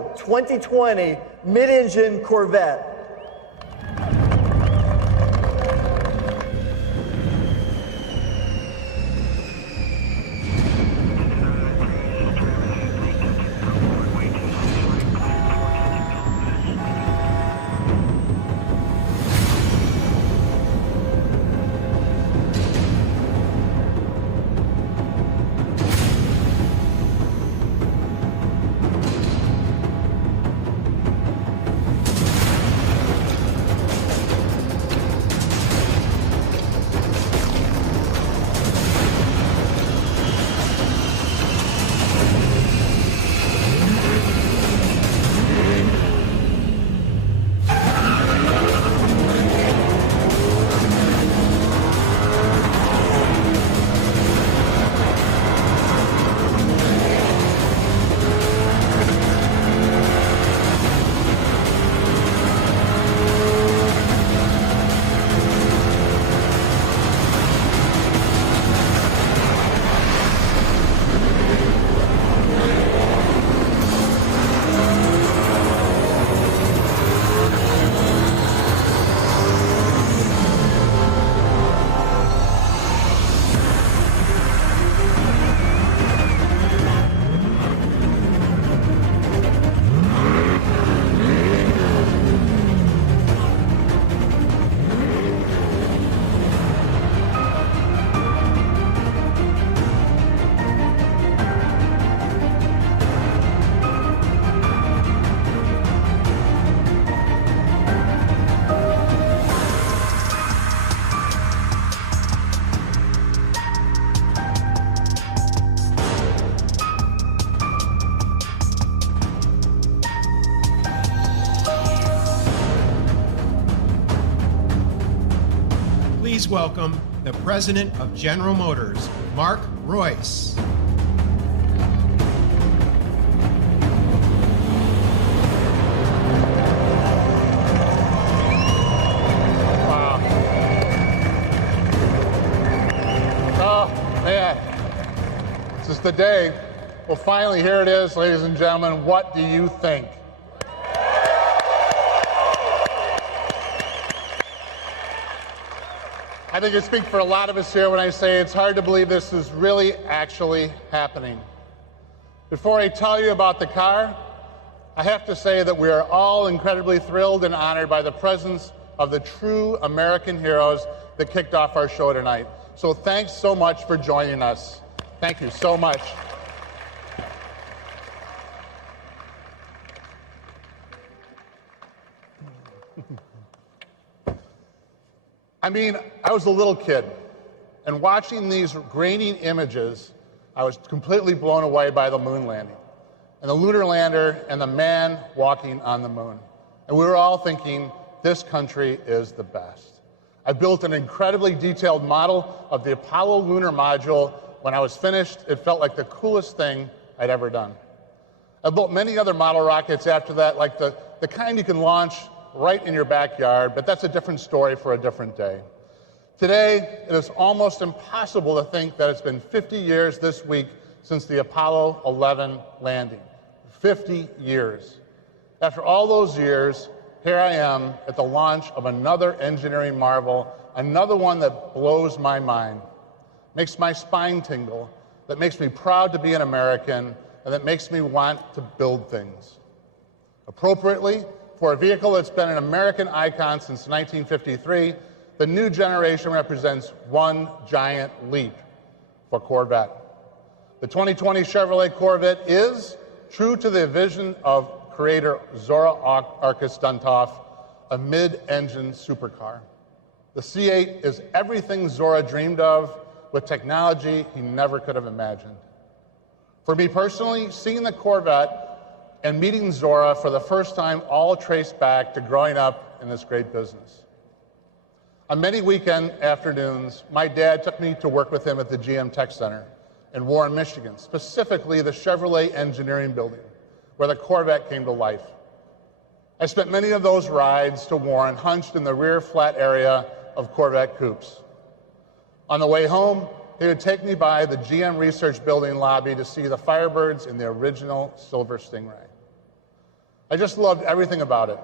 all-new 2020 mid-engine Corvette. Please welcome the President of General Motors, Mark Royce. Wow. Oh, man. This is the day. Well, finally, here it is, ladies and gentlemen. What do you think? I think I speak for a lot of us here when I say it's hard to believe this is really actually happening. Before I tell you about the car, I have to say that we are all incredibly thrilled and honored by the presence of the true American heroes that kicked off our show tonight. So thanks so much for joining us. Thank you so much. I mean, I was a little kid, and watching these grainy images, I was completely blown away by the moon landing, and the lunar lander, and the man walking on the moon. And we were all thinking, this country is the best. I built an incredibly detailed model of the Apollo lunar module. When I was finished, it felt like the coolest thing I'd ever done. I built many other model rockets after that, like the kind you can launch right in your backyard, but that's a different story for a different day. Today, it is almost impossible to think that it's been 50 years this week since the Apollo 11 landing. 50 years. After all those years, here I am at the launch of another engineering marvel, another one that blows my mind, makes my spine tingle, that makes me proud to be an American, and that makes me want to build things. Appropriately, for a vehicle that's been an American icon since 1953, the new generation represents one giant leap for Corvette. The 2020 Chevrolet Corvette is, true to the vision of creator Zora Arkus-Duntov, a mid-engine supercar. The C8 is everything Zora dreamed of with technology he never could have imagined. For me personally, seeing the Corvette and meeting Zora for the first time all traced back to growing up in this great business. On many weekend afternoons, my dad took me to work with him at the GM Tech Center in Warren, Michigan, specifically the Chevrolet Engineering Building, where the Corvette came to life. I spent many of those rides to Warren hunched in the rear flat area of Corvette coupes. On the way home, he would take me by the GM Research Building lobby to see the Firebirds in the original Silver Stingray. I just loved everything about it.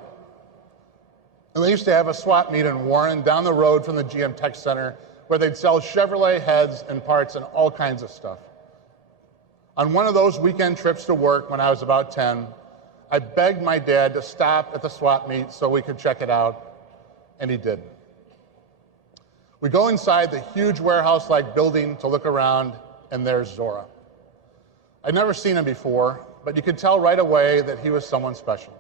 And they used to have a swap meet in Warren down the road from the GM Tech Center where they'd sell Chevrolet heads and parts and all kinds of stuff. On one of those weekend trips to work when I was about 10, I begged my dad to stop at the swap meet so we could check it out, and he did. We go inside the huge warehouse-like building to look around, and there's Zora. I'd never seen him before, but you could tell right away that he was someone special.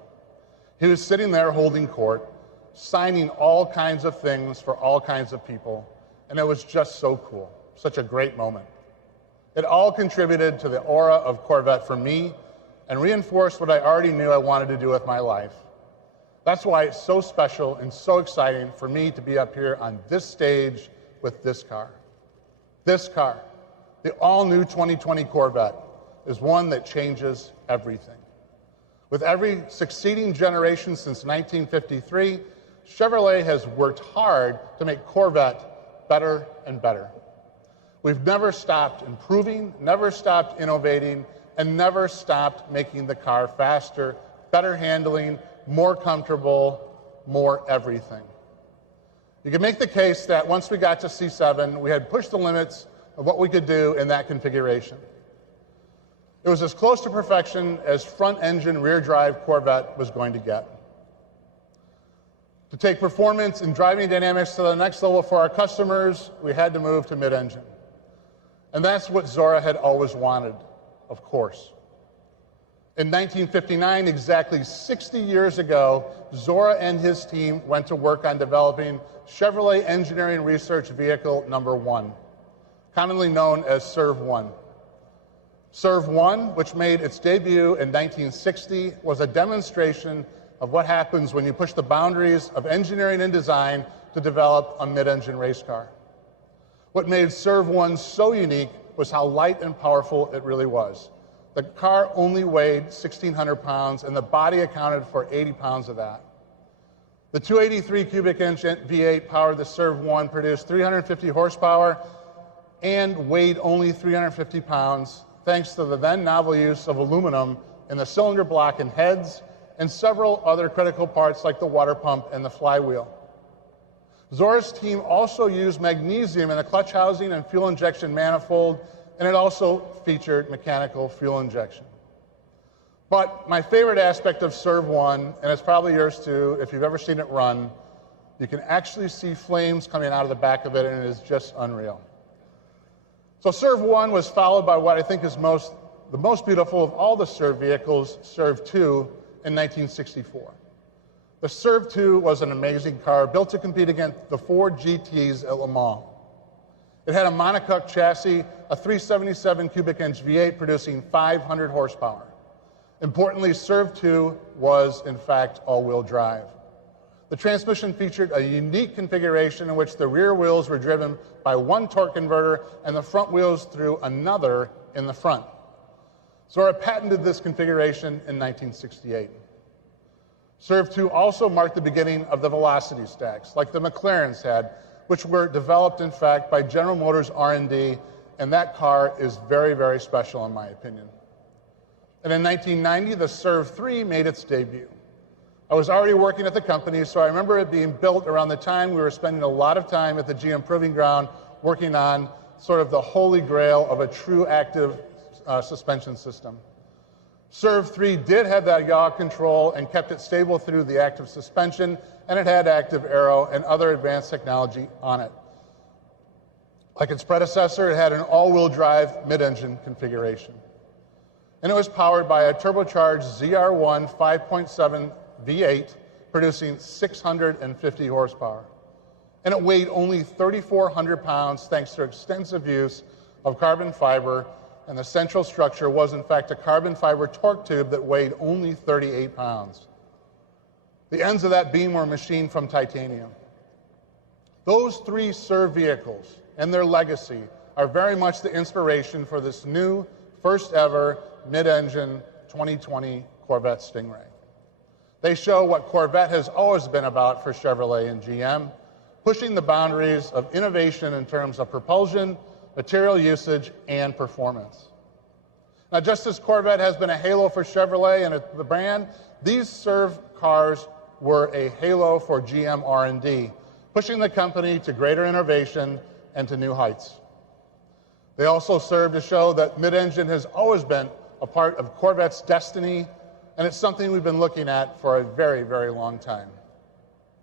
He was sitting there holding court, signing all kinds of things for all kinds of people, and it was just so cool, such a great moment. It all contributed to the aura of Corvette for me and reinforced what I already knew I wanted to do with my life. That's why it's so special and so exciting for me to be up here on this stage with this car. This car, the all-new 2020 Corvette, is one that changes everything. With every succeeding generation since 1953, Chevrolet has worked hard to make Corvette better and better. We've never stopped improving, never stopped innovating, and never stopped making the car faster, better handling, more comfortable, more everything. You can make the case that once we got to C7, we had pushed the limits of what we could do in that configuration. It was as close to perfection as front-engine, rear-drive Corvette was going to get. To take performance and driving dynamics to the next level for our customers, we had to move to mid-engine. And that's what Zora had always wanted, of course. In 1959, exactly 60 years ago, Zora and his team went to work on developing Chevrolet Engineering Research Vehicle number 1, commonly known as SERV-1. SERV-1, which made its debut in 1960, was a demonstration of what happens when you push the boundaries of engineering and design to develop a mid-engine race car. What made SERV-1 so unique was how light and powerful it really was. The car only weighed 1,600 pounds, and the body accounted for 80 pounds of that. The 283 cubic inch V8 powered the SERV-1, produced 350 horsepower, and weighed only 350 pounds, thanks to the then novel use of aluminum in the cylinder block and heads, and several other critical parts like the water pump and the flywheel. Zora's team also used magnesium in the clutch housing and fuel injection manifold, and it also featured mechanical fuel injection. But my favorite aspect of SERV-1, and it's probably yours too, if you've ever seen it run, you can actually see flames coming out of the back of it, and it is just unreal. So SERV-1 was followed by what I think is the most beautiful of all the SERV vehicles, SERV-2, in 1964. The SERV-2 was an amazing car built to compete against the Ford GTs at Le Mans. It had a monocoque chassis, a 377 cubic inch V8 producing 500 horsepower. Importantly, SERV-2 was, in fact, all-wheel drive. The transmission featured a unique configuration in which the rear wheels were driven by one torque converter and the front wheels through another in the front. Zora patented this configuration in 1968. SERV-2 also marked the beginning of the velocity stacks, like the McLarens had, which were developed, in fact, by General Motors R&D, and that car is very, very special in my opinion. And in 1990, the SERV-3 made its debut. I was already working at the company, so I remember it being built around the time we were spending a lot of time at the GM Proving Ground working on sort of the holy grail of a true active suspension system. SERV-3 did have that yaw control and kept it stable through the active suspension, and it had active aero and other advanced technology on it. Like its predecessor, it had an all-wheel drive mid-engine configuration. And it was powered by a turbocharged ZR1 5.7 V8 producing 650 horsepower. And it weighed only 3,400 pounds thanks to extensive use of carbon fiber, and the central structure was in fact a carbon fiber torque tube that weighed only 38 pounds. The ends of that beam were machined from titanium. Those three SERV vehicles and their legacy are very much the inspiration for this new, first ever mid-engine 2020 Corvette Stingray. They show what Corvette has always been about for Chevrolet and GM, pushing the boundaries of innovation in terms of propulsion, material usage, and performance. Now, just as Corvette has been a halo for Chevrolet and the brand, these served cars were a halo for GM R&D, pushing the company to greater innovation and to new heights. They also serve to show that mid-engine has always been a part of Corvette's destiny, and it's something we've been looking at for a very, very long time.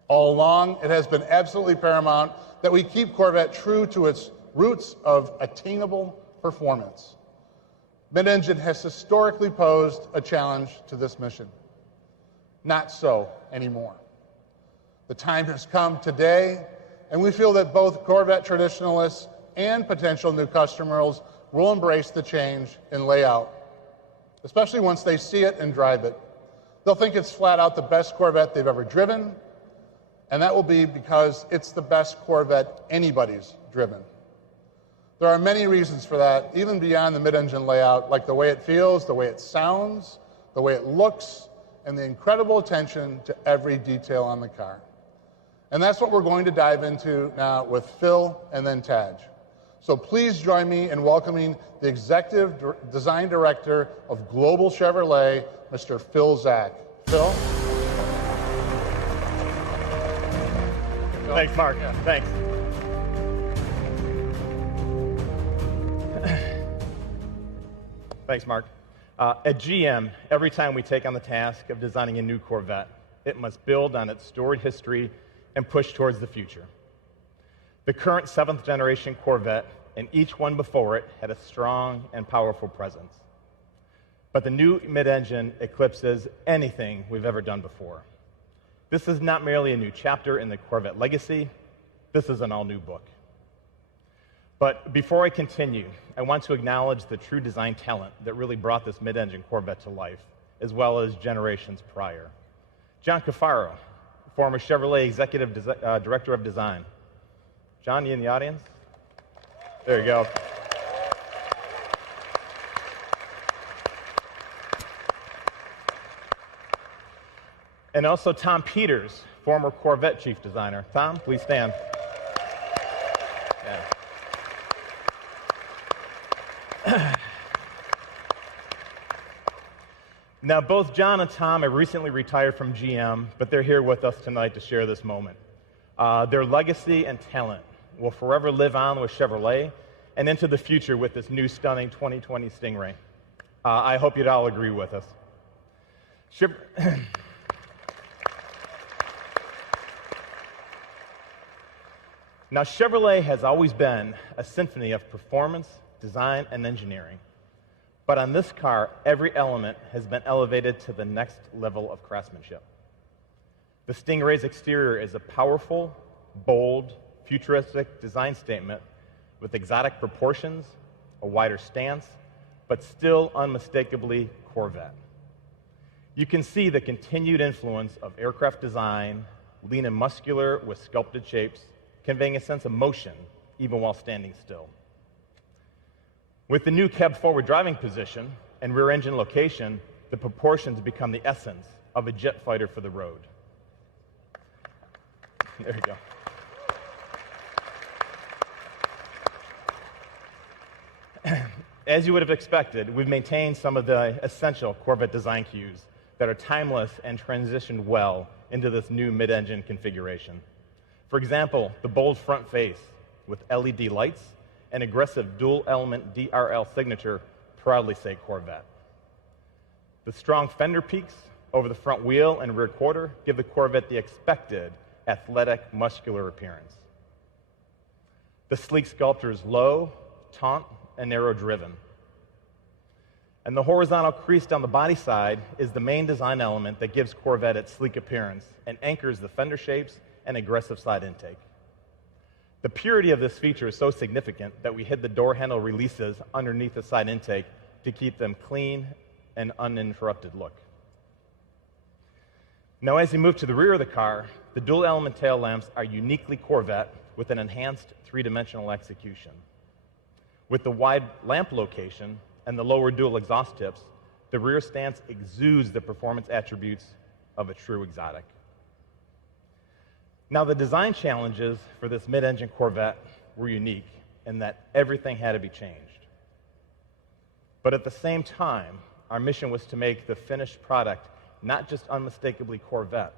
All along, it has been absolutely paramount that we keep Corvette true to its roots of attainable performance. Mid-engine has historically posed a challenge to this mission. Not so anymore. The time has come today, and we feel that both Corvette traditionalists and potential new customers will embrace the change in layout, especially once they see it and drive it. They'll think it's flat out the best Corvette they've ever driven, and that will be because it's the best Corvette anybody's driven. There are many reasons for that, even beyond the mid-engine layout, like the way it feels, the way it sounds, the way it looks, and the incredible attention to every detail on the car. And that's what we're going to dive into now with Phil and then Taj. So please join me in welcoming the Executive Design Director of Global Chevrolet, Mr. Phil Zak. Phil? Thanks, Mark. Yeah. Thanks. Thanks, Mark. At GM, every time we take on the task of designing a new Corvette, it must build on its storied history and push towards the future. The current 7th generation Corvette and each one before it had a strong and powerful presence. But the new mid-engine eclipses anything we've ever done before. This is not merely a new chapter in the Corvette legacy, this is an all-new book. But before I continue, I want to acknowledge the true design talent that really brought this mid-engine Corvette to life, as well as generations prior. John Cafaro, former Chevrolet Executive Director of Design. John, you in the audience? There you go. And also Tom Peters, former Corvette Chief Designer. Tom, please stand. Yeah. Now, both John and Tom have recently retired from GM, but they're here with us tonight to share this moment. Their legacy and talent will forever live on with Chevrolet and into the future with this new stunning 2020 Stingray. I hope you'd all agree with us. Now, Chevrolet has always been a symphony of performance, design, and engineering. But on this car, every element has been elevated to the next level of craftsmanship. The Stingray's exterior is a powerful, bold, futuristic design statement with exotic proportions, a wider stance, but still unmistakably Corvette. You can see the continued influence of aircraft design, lean and muscular with sculpted shapes, conveying a sense of motion even while standing still. With the new cab-forward driving position and rear-engine location, the proportions become the essence of a jet fighter for the road. There you go. As you would have expected, we've maintained some of the essential Corvette design cues that are timeless and transitioned well into this new mid-engine configuration. For example, the bold front face with LED lights and aggressive dual-element DRL signature proudly say Corvette. The strong fender peaks over the front wheel and rear quarter give the Corvette the expected athletic, muscular appearance. The sleek sculpture is low, taut, and narrow-driven. And the horizontal crease down the body side is the main design element that gives Corvette its sleek appearance and anchors the fender shapes and aggressive side intake. The purity of this feature is so significant that we hid the door handle releases underneath the side intake to keep them clean and uninterrupted look. Now, as you move to the rear of the car, the dual-element tail lamps are uniquely Corvette with an enhanced three-dimensional execution. With the wide lamp location and the lower dual exhaust tips, the rear stance exudes the performance attributes of a true exotic. Now, the design challenges for this mid-engine Corvette were unique in that everything had to be changed. But at the same time, our mission was to make the finished product not just unmistakably Corvette,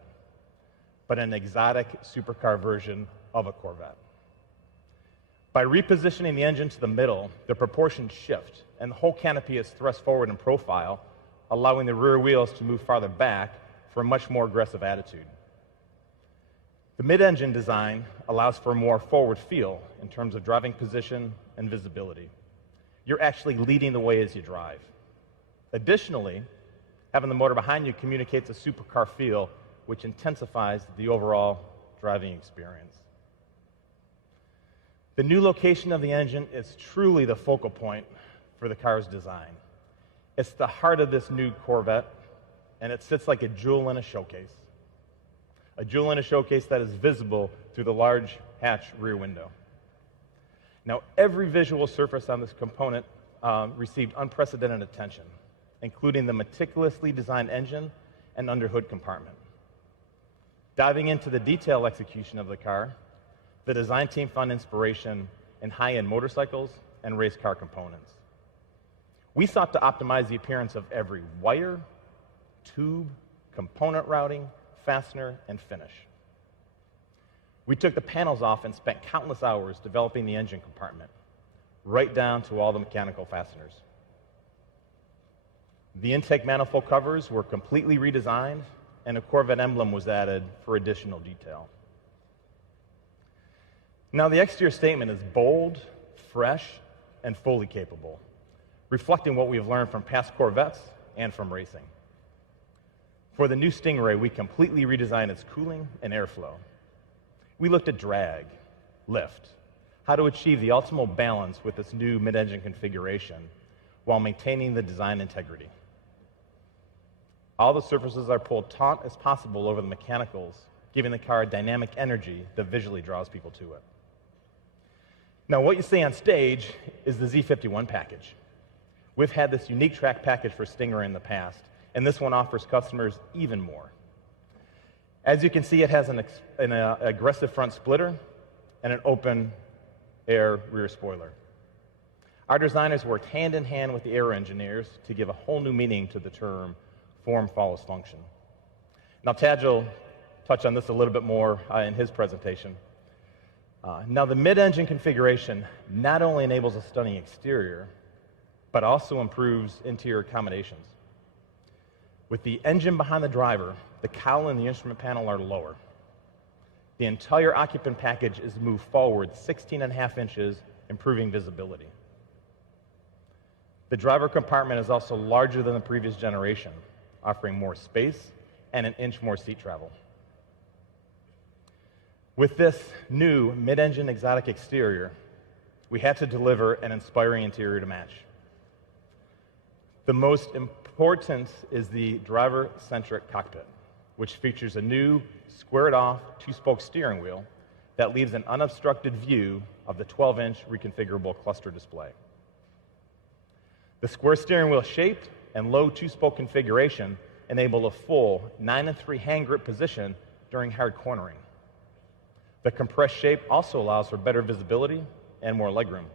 but an exotic supercar version of a Corvette. By repositioning the engine to the middle, the proportions shift, and the whole canopy is thrust forward in profile, allowing the rear wheels to move farther back for a much more aggressive attitude. The mid-engine design allows for a more forward feel in terms of driving position and visibility. You're actually leading the way as you drive. Additionally, having the motor behind you communicates a supercar feel, which intensifies the overall driving experience. The new location of the engine is truly the focal point for the car's design. It's the heart of this new Corvette, and it sits like a jewel in a showcase. A jewel in a showcase that is visible through the large hatch rear window. Now, every visual surface on this component received unprecedented attention, including the meticulously designed engine and underhood compartment. Diving into the detail execution of the car, the design team found inspiration in high-end motorcycles and race car components. We sought to optimize the appearance of every wire, tube, component routing, fastener, and finish. We took the panels off and spent countless hours developing the engine compartment, right down to all the mechanical fasteners. The intake manifold covers were completely redesigned, and a Corvette emblem was added for additional detail. Now, the exterior statement is bold, fresh, and fully capable, reflecting what we've learned from past Corvettes and from racing. For the new Stingray, we completely redesigned its cooling and airflow. We looked at drag, lift, how to achieve the optimal balance with this new mid-engine configuration while maintaining the design integrity. All the surfaces are pulled taut as possible over the mechanicals, giving the car a dynamic energy that visually draws people to it. Now, what you see on stage is the Z51 package. We've had this unique track package for Stingray in the past, and this one offers customers even more. As you can see, it has an aggressive front splitter and an open-air rear spoiler. Our designers worked hand in hand with the aero engineers to give a whole new meaning to the term form follows function. Now, Taj will touch on this a little bit more in his presentation. Now, the mid-engine configuration not only enables a stunning exterior, but also improves interior accommodations. With the engine behind the driver, the cowl and the instrument panel are lower. The entire occupant package is moved forward 16.5 inches, improving visibility. The driver compartment is also larger than the previous generation, offering more space and an inch more seat travel. With this new mid-engine exotic exterior, we had to deliver an inspiring interior to match. The most important is the driver-centric cockpit, which features a new squared-off two-spoke steering wheel that leaves an unobstructed view of the 12-inch reconfigurable cluster display. The square steering wheel shape and low two-spoke configuration enable a full 9-3 hand grip position during hard cornering. The compressed shape also allows for better visibility and more legroom.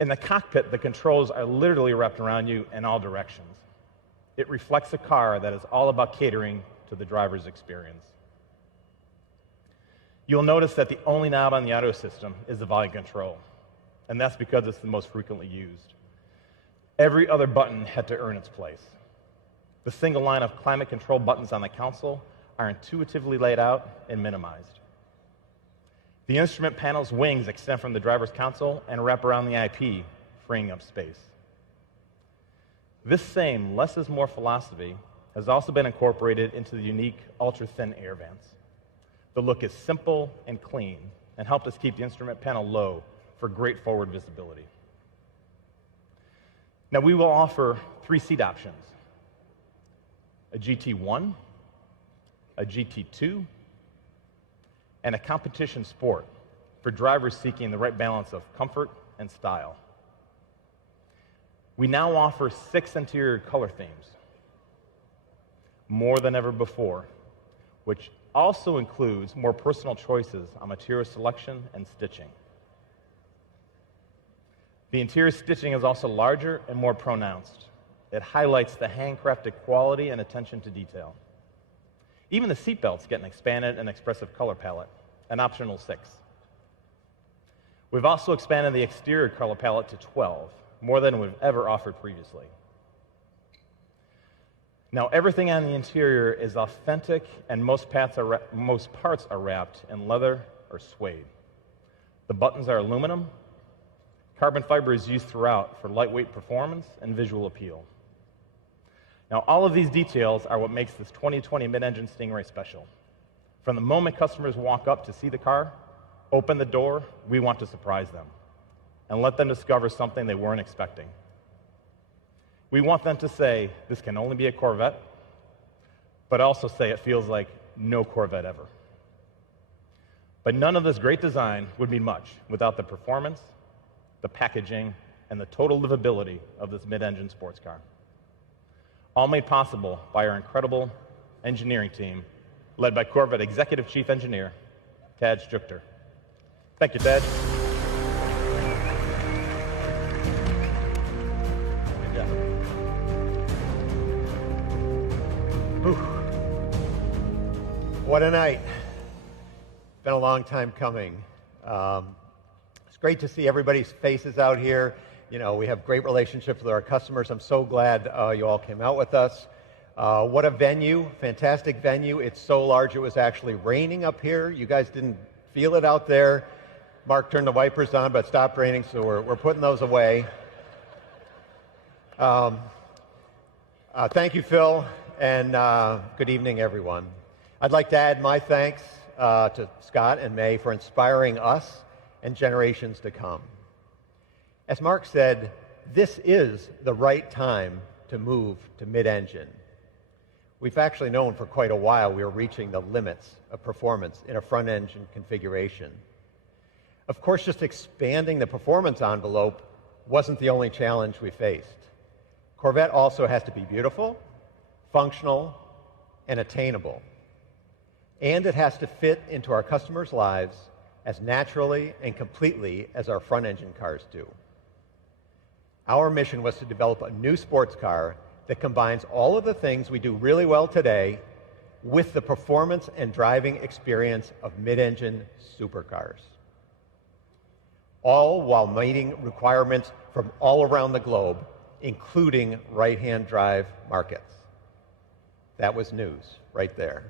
In the cockpit, the controls are literally wrapped around you in all directions. It reflects a car that is all about catering to the driver's experience. You'll notice that the only knob on the audio system is the volume control, and that's because it's the most frequently used. Every other button had to earn its place. The single line of climate control buttons on the console are intuitively laid out and minimized. The instrument panel's wings extend from the driver's console and wrap around the IP, freeing up space. This same less is more philosophy has also been incorporated into the unique ultra-thin air vents. The look is simple and clean and helped us keep the instrument panel low for great forward visibility. Now, we will offer 3 seat options: a GT1, a GT2, and a competition sport for drivers seeking the right balance of comfort and style. We now offer 6 interior color themes, more than ever before, which also includes more personal choices on material selection and stitching. The interior stitching is also larger and more pronounced. It highlights the handcrafted quality and attention to detail. Even the seatbelts get an expanded and expressive color palette, an optional 6. We've also expanded the exterior color palette to 12, more than we've ever offered previously. Now, everything on the interior is authentic, and most parts are wrapped in leather or suede. The buttons are aluminum. Carbon fiber is used throughout for lightweight performance and visual appeal. Now, all of these details are what makes this 2020 mid-engine Stingray special. From the moment customers walk up to see the car, open the door, we want to surprise them and let them discover something they weren't expecting. We want them to say, this can only be a Corvette, but also say it feels like no Corvette ever. But none of this great design would mean much without the performance, the packaging, and the total livability of this mid-engine sports car. All made possible by our incredible engineering team, led by Corvette Executive Chief Engineer, Tad Struchter. Thank you, Tad. Good job. Whew. What a night. Been a long time coming. It's great to see everybody's faces out here. You know, we have great relationships with our customers. I'm so glad you all came out with us. What a venue, fantastic venue. It's so large it was actually raining up here. You guys didn't feel it out there. Mark turned the wipers on, but it stopped raining, so we're putting those away. Thank you, Phil, and good evening, everyone. I'd like to add my thanks to Scott and May for inspiring us and generations to come. As Mark said, this is the right time to move to mid-engine. We've actually known for quite a while we are reaching the limits of performance in a front-engine configuration. Of course, just expanding the performance envelope wasn't the only challenge we faced. Corvette also has to be beautiful, functional, and attainable. And it has to fit into our customers' lives as naturally and completely as our front-engine cars do. Our mission was to develop a new sports car that combines all of the things we do really well today with the performance and driving experience of mid-engine supercars, all while meeting requirements from all around the globe, including right-hand drive markets. That was news right there.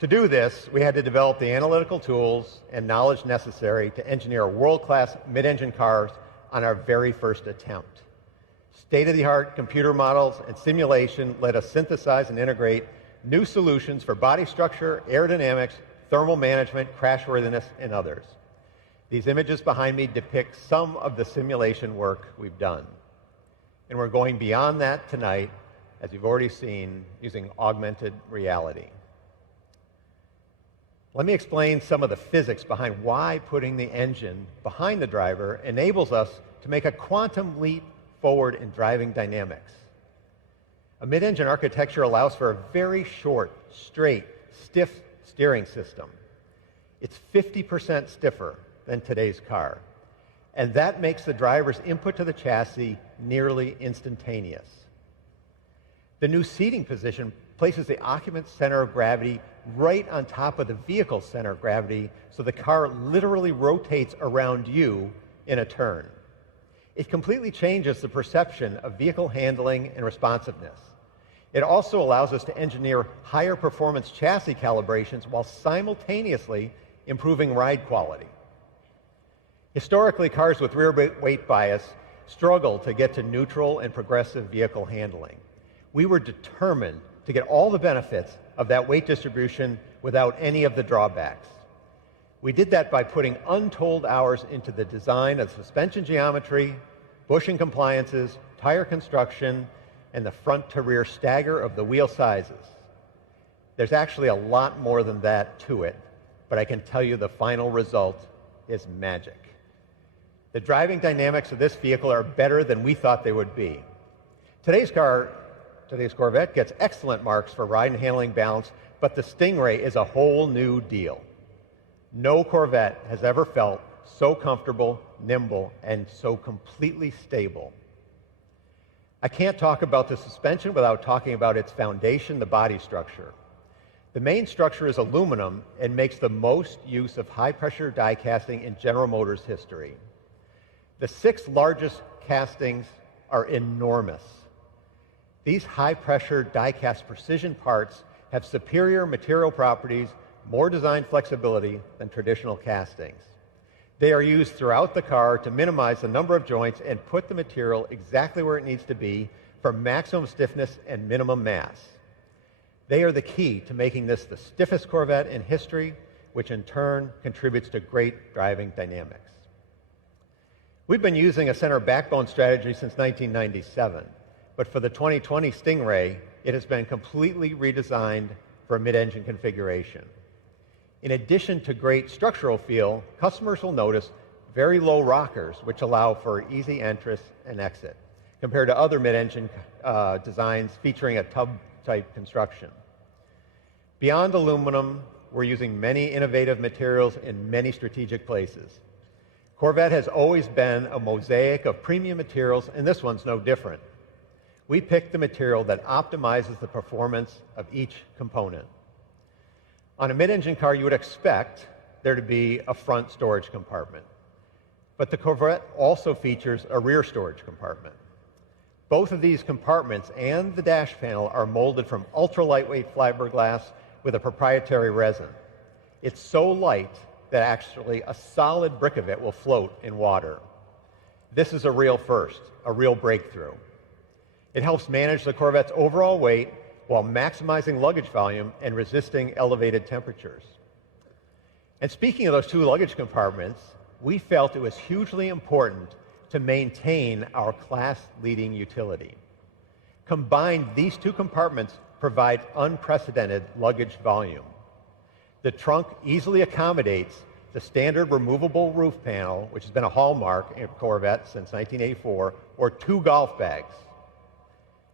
To do this, we had to develop the analytical tools and knowledge necessary to engineer world-class mid-engine cars on our very first attempt. State-of-the-art computer models and simulation let us synthesize and integrate new solutions for body structure, aerodynamics, thermal management, crashworthiness, and others. These images behind me depict some of the simulation work we've done. And we're going beyond that tonight, as you've already seen, using augmented reality. Let me explain some of the physics behind why putting the engine behind the driver enables us to make a quantum leap forward in driving dynamics. A mid-engine architecture allows for a very short, straight, stiff steering system. It's 50% stiffer than today's car, and that makes the driver's input to the chassis nearly instantaneous. The new seating position places the occupant's center of gravity right on top of the vehicle's center of gravity, so the car literally rotates around you in a turn. It completely changes the perception of vehicle handling and responsiveness. It also allows us to engineer higher performance chassis calibrations while simultaneously improving ride quality. Historically, cars with rear weight bias struggle to get to neutral and progressive vehicle handling. We were determined to get all the benefits of that weight distribution without any of the drawbacks. We did that by putting untold hours into the design of suspension geometry, bushing compliances, tire construction, and the front-to-rear stagger of the wheel sizes. There's actually a lot more than that to it, but I can tell you the final result is magic. The driving dynamics of this vehicle are better than we thought they would be. Today's car today's Corvette gets excellent marks for ride and handling balance, but the Stingray is a whole new deal. No Corvette has ever felt so comfortable, nimble, and so completely stable. I can't talk about the suspension without talking about its foundation, the body structure. The main structure is aluminum and makes the most use of high-pressure die casting in General Motors history. The 6 largest castings are enormous. These high-pressure die-cast precision parts have superior material properties, more design flexibility than traditional castings. They are used throughout the car to minimize the number of joints and put the material exactly where it needs to be for maximum stiffness and minimum mass. They are the key to making this the stiffest Corvette in history, which in turn contributes to great driving dynamics. We've been using a center backbone strategy since 1997, but for the 2020 Stingray, it has been completely redesigned for a mid-engine configuration. In addition to great structural feel, customers will notice very low rockers, which allow for easy entrance and exit, compared to other mid-engine designs featuring a tub-type construction. Beyond aluminum, we're using many innovative materials in many strategic places. Corvette has always been a mosaic of premium materials, and this one's no different. We picked the material that optimizes the performance of each component. On a mid-engine car, you would expect there to be a front storage compartment. But the Corvette also features a rear storage compartment. Both of these compartments and the dash panel are molded from ultra-lightweight fiberglass with a proprietary resin. It's so light that actually a solid brick of it will float in water. This is a real first, a real breakthrough. It helps manage the Corvette's overall weight while maximizing luggage volume and resisting elevated temperatures. And speaking of those 2 luggage compartments, we felt it was hugely important to maintain our class-leading utility. Combined, these 2 compartments provide unprecedented luggage volume. The trunk easily accommodates the standard removable roof panel, which has been a hallmark in Corvette since 1984, or 2 golf bags.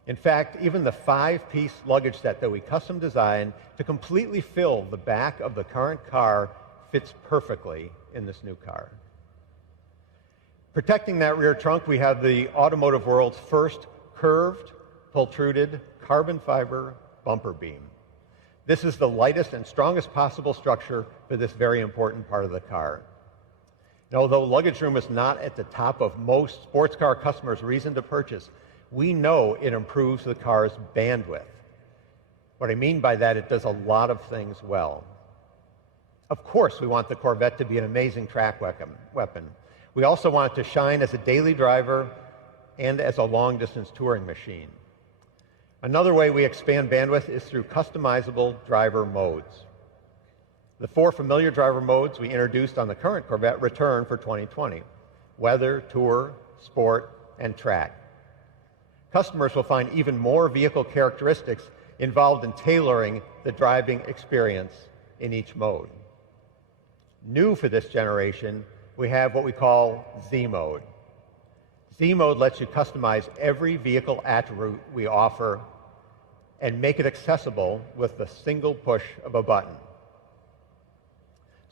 In fact, even the 5-piece luggage set that we custom designed to completely fill the back of the current car fits perfectly in this new car. Protecting that rear trunk, we have the automotive world's first curved, pultruded carbon fiber bumper beam. This is the lightest and strongest possible structure for this very important part of the car. And although luggage room is not at the top of most sports car customers' reason to purchase, we know it improves the car's bandwidth. What I mean by that, it does a lot of things well. Of course, we want the Corvette to be an amazing track weapon. We also want it to shine as a daily driver and as a long-distance touring machine. Another way we expand bandwidth is through customizable driver modes. The 4 familiar driver modes we introduced on the current Corvette return for 2020: weather, tour, sport, and track. Customers will find even more vehicle characteristics involved in tailoring the driving experience in each mode. New for this generation, we have what we call Z Mode. Z Mode lets you customize every vehicle attribute we offer and make it accessible with the single push of a button.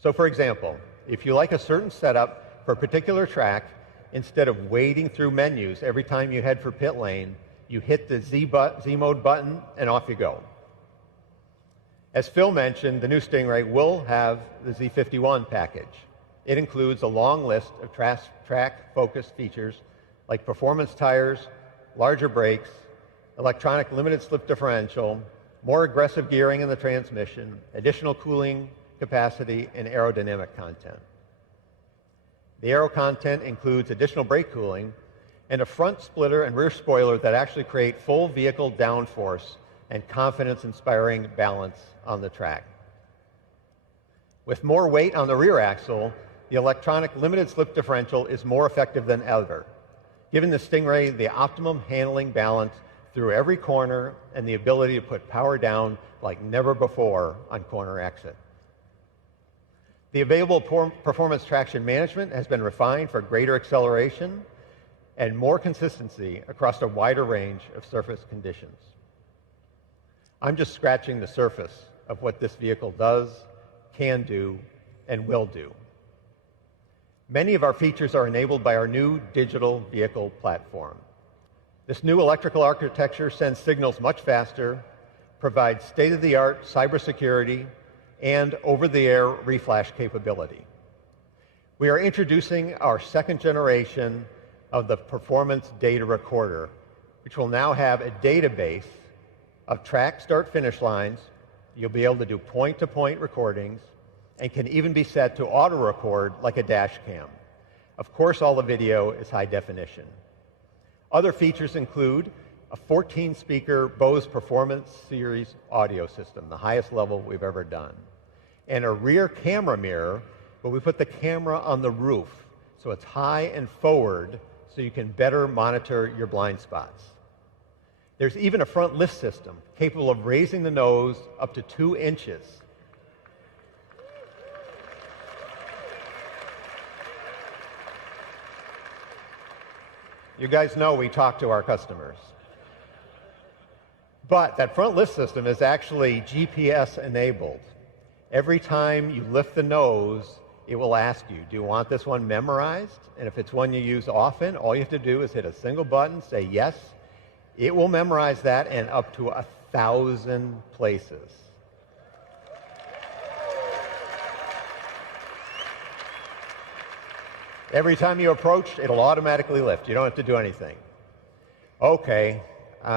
So for example, if you like a certain setup for a particular track, instead of wading through menus every time you head for pit lane, you hit the Z Mode button and off you go. As Phil mentioned, the new Stingray will have the Z51 package. It includes a long list of track-focused features like performance tires, larger brakes, electronic limited slip differential, more aggressive gearing in the transmission, additional cooling capacity, and aerodynamic content. The aero content includes additional brake cooling and a front splitter and rear spoiler that actually create full vehicle downforce and confidence-inspiring balance on the track. With more weight on the rear axle, the electronic limited slip differential is more effective than ever, giving the Stingray the optimum handling balance through every corner and the ability to put power down like never before on corner exit. The available performance traction management has been refined for greater acceleration and more consistency across a wider range of surface conditions. I'm just scratching the surface of what this vehicle does, can do, and will do. Many of our features are enabled by our new digital vehicle platform. This new electrical architecture sends signals much faster, provides state-of-the-art cybersecurity, and over-the-air reflash capability. We are introducing our second generation of the performance data recorder, which will now have a database of track start-finish lines. You'll be able to do point-to-point recordings and can even be set to auto-record like a dash cam. Of course, all the video is high definition. Other features include a 14-speaker Bose Performance Series audio system, the highest level we've ever done, and a rear camera mirror, but we put the camera on the roof, so it's high and forward, so you can better monitor your blind spots. There's even a front lift system capable of raising the nose up to 2 inches. You guys know we talk to our customers. But that front lift system is actually GPS enabled. Every time you lift the nose, it will ask you, do you want this one memorized? And if it's one you use often, all you have to do is hit a single button, say yes. It will memorize that and up to 1,000 places. Every time you approach, it'll automatically lift. You don't have to do anything. Okay,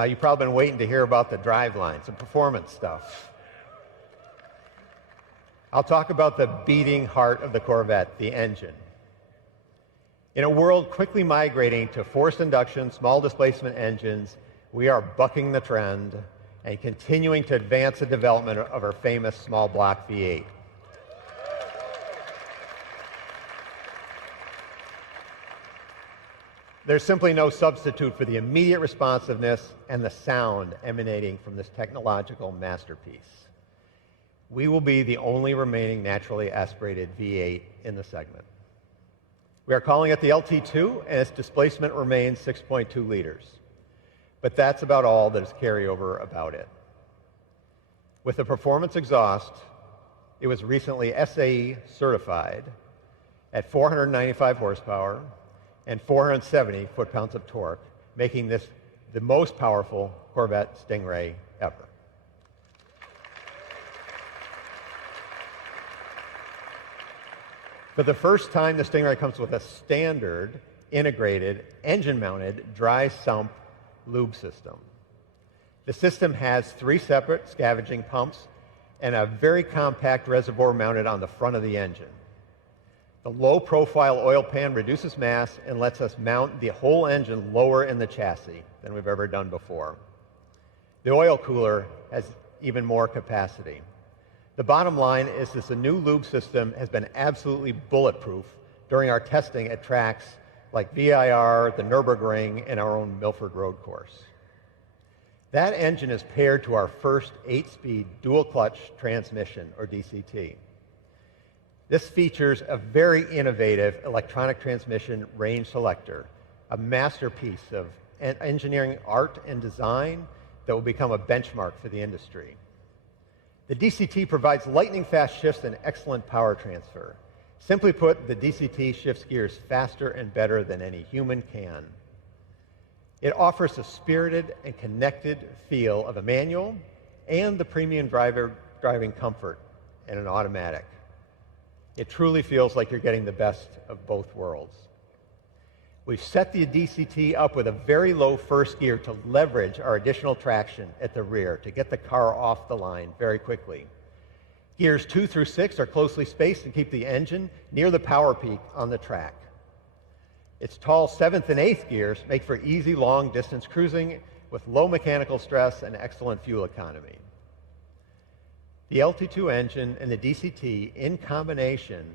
you've probably been waiting to hear about the driveline, some performance stuff. I'll talk about the beating heart of the Corvette, the engine. In a world quickly migrating to forced induction, small displacement engines, we are bucking the trend and continuing to advance the development of our famous small block V8. There's simply no substitute for the immediate responsiveness and the sound emanating from this technological masterpiece. We will be the only remaining naturally aspirated V8 in the segment. We are calling it the LT2, and its displacement remains 6.2 liters. But that's about all that is carryover about it. With the performance exhaust, it was recently SAE certified at 495 horsepower and 470 foot-pounds of torque, making this the most powerful Corvette Stingray ever. For the first time, the Stingray comes with a standard, integrated, engine-mounted, dry sump lube system. The system has 3 separate scavenging pumps and a very compact reservoir mounted on the front of the engine. The low-profile oil pan reduces mass and lets us mount the whole engine lower in the chassis than we've ever done before. The oil cooler has even more capacity. The bottom line is that the new lube system has been absolutely bulletproof during our testing at tracks like VIR, the Nürburgring, and our own Milford Road course. That engine is paired to our first 8-speed dual-clutch transmission, or DCT. This features a very innovative electronic transmission range selector, a masterpiece of engineering art and design that will become a benchmark for the industry. The DCT provides lightning-fast shifts and excellent power transfer. Simply put, the DCT shifts gears faster and better than any human can. It offers the spirited and connected feel of a manual and the premium driving comfort in an automatic. It truly feels like you're getting the best of both worlds. We've set the DCT up with a very low first gear to leverage our additional traction at the rear to get the car off the line very quickly. Gears 2 through 6 are closely spaced and keep the engine near the power peak on the track. Its tall 7th and 8th gears make for easy long-distance cruising with low mechanical stress and excellent fuel economy. The LT2 engine and the DCT, in combination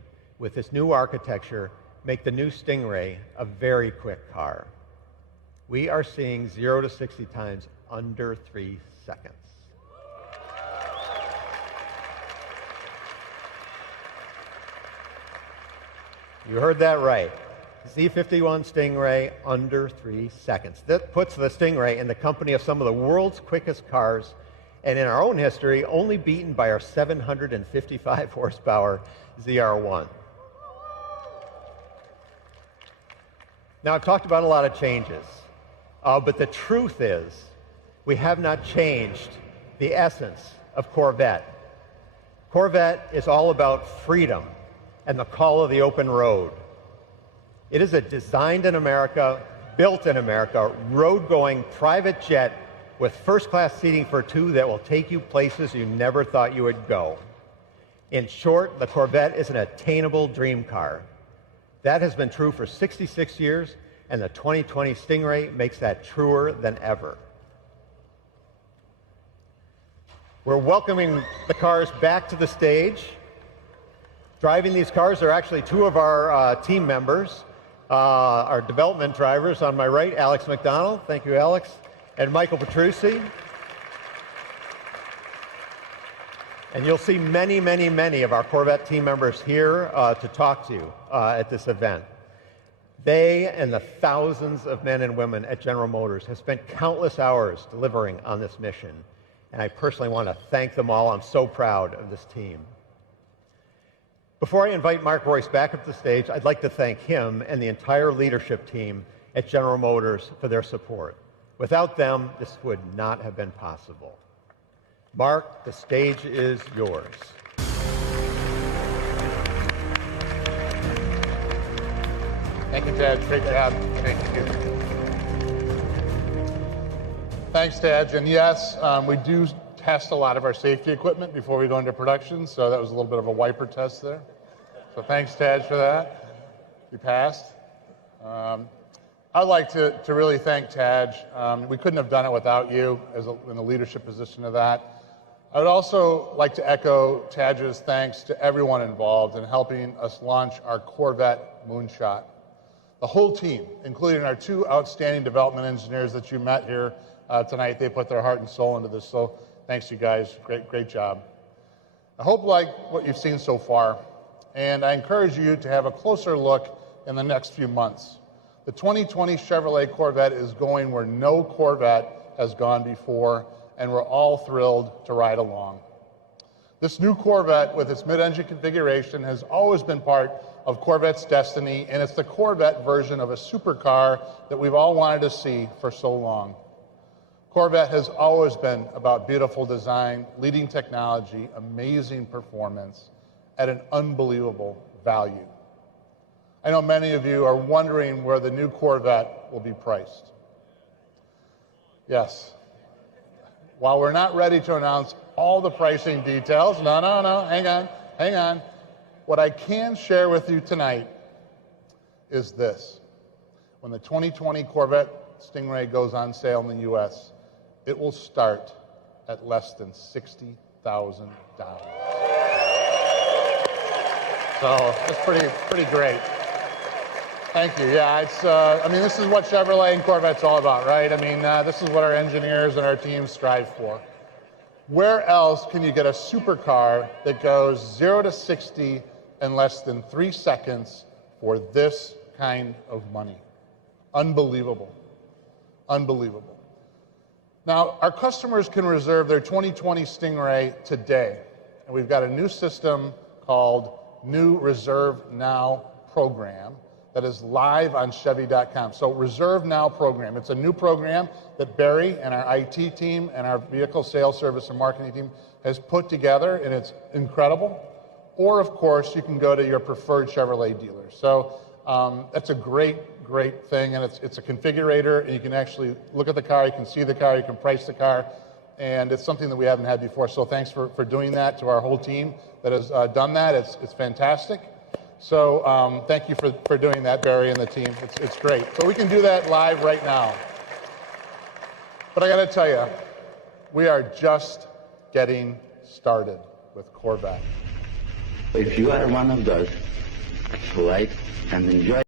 with this new architecture, make the new Stingray a very quick car. We are seeing 0 to 60 times under 3 seconds. You heard that right. Z51 Stingray under 3 seconds. That puts the Stingray in the company of some of the world's quickest cars and in our own history, only beaten by our 755 horsepower ZR1. Now, I've talked about a lot of changes, but the truth is we have not changed the essence of Corvette. Corvette is all about freedom and the call of the open road. It is a designed in America, built in America, road-going private jet with first-class seating for two that will take you places you never thought you would go. In short, the Corvette is an attainable dream car. That has been true for 66 years, and the 2020 Stingray makes that truer than ever. We're welcoming the cars back to the stage. Driving these cars are actually two of our team members, our development drivers. On my right, Alex McDonald. Thank you, Alex. And Michael Petrucci. And you'll see many, many, many of our Corvette team members here to talk to you at this event. They and the thousands of men and women at General Motors have spent countless hours delivering on this mission. And I personally want to thank them all. I'm so proud of this team. Before I invite Mark Royce back up the stage, I'd like to thank him and the entire leadership team at General Motors for their support. Without them, this would not have been possible. Mark, the stage is yours. Thank you, Ted. Great job. Thank you. Thanks, Ted. And yes, we do test a lot of our safety equipment before we go into production, so that was a little bit of a wiper test there. So thanks, Ted, for that. You passed. I'd like to really thank Taj. We couldn't have done it without you in the leadership position of that. I would also like to echo Taj's thanks to everyone involved in helping us launch our Corvette Moonshot. The whole team, including our two outstanding development engineers that you met here tonight, they put their heart and soul into this. So thanks, you guys. Great job. I hope you like what you've seen so far, and I encourage you to have a closer look in the next few months. The 2020 Chevrolet Corvette is going where no Corvette has gone before, and we're all thrilled to ride along. This new Corvette with its mid-engine configuration has always been part of Corvette's destiny, and it's the Corvette version of a supercar that we've all wanted to see for so long. Corvette has always been about beautiful design, leading technology, amazing performance, at an unbelievable value. I know many of you are wondering where the new Corvette will be priced. Yes. While we're not ready to announce all the pricing details, no, hang on. What I can share with you tonight is this. When the 2020 Corvette Stingray goes on sale in the U.S., it will start at less than $60,000. So that's pretty great. Thank you. Yeah, it's. I mean, this is what Chevrolet and Corvette's all about, right? I mean, this is what our engineers and our teams strive for. Where else can you get a supercar that goes 0 to 60 in less than 3 seconds for this kind of money? Unbelievable. Unbelievable. Now, our customers can reserve their 2020 Stingray today, and we've got a new system called New Reserve Now program that is live on Chevy.com. So Reserve Now program. It's a new program that Barry and our IT team and our vehicle sales service and marketing team has put together, and it's incredible. Or, of course, you can go to your preferred Chevrolet dealer. So that's a great thing, and it's a configurator, and you can actually look at the car, you can see the car, you can price the car, and it's something that we haven't had before. So thanks for doing that to our whole team that has done that. It's fantastic. So thank you for doing that, Barry and the team. It's great. So we can do that live right now. But I got to tell you, we are just getting started with Corvette. If you are one of those who like and enjoy